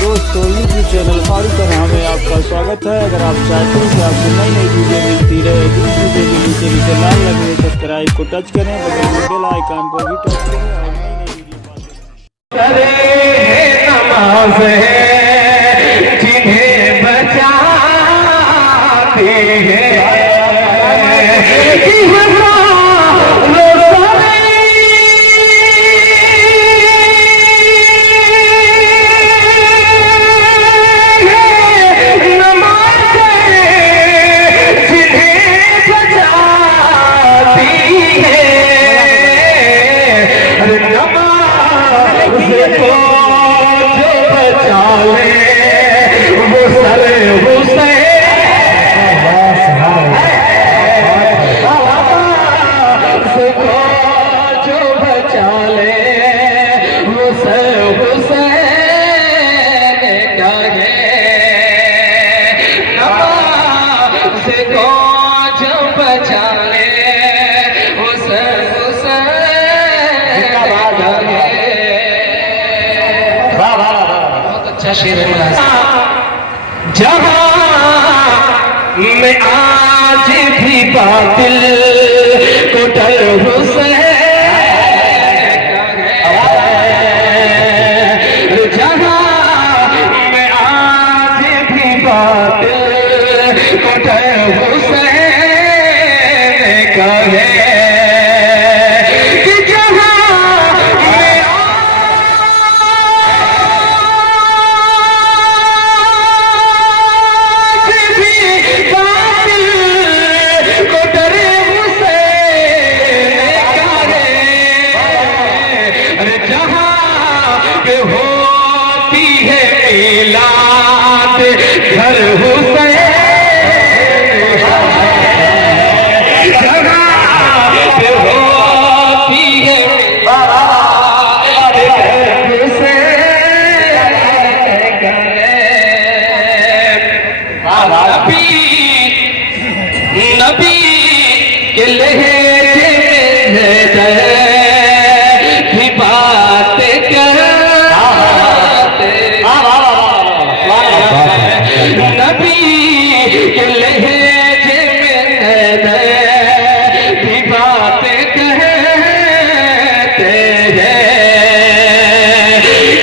दोस्तों YouTube channel Farooq तनहा में आपका स्वागत है। अगर आप चाहते हैं कि आपको नई नई वीडियो मिलती रहे तो इस वीडियो के नीचे लाल लगे सब्सक्राइब को टच करें, बगल में बेल आइकन को भी टच करें और नई नई वीडियो पाते रहें। जिन्हें बचाते हैं जहाँ में आज भी बातिल को डर हुसैन, जहाँ में आज भी बातिल को डर हुसैन का है। होती है मिलाद घर हुसैन, होती है नबी के लहजे में बात कर नबी के लहजे में भी बात कहते हैं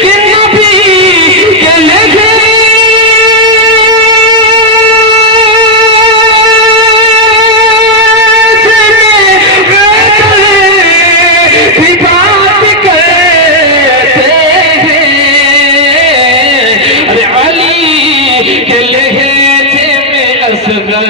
कि नबी के लहजे भी बात कहते हैं। अरे अली के लहजे में असगर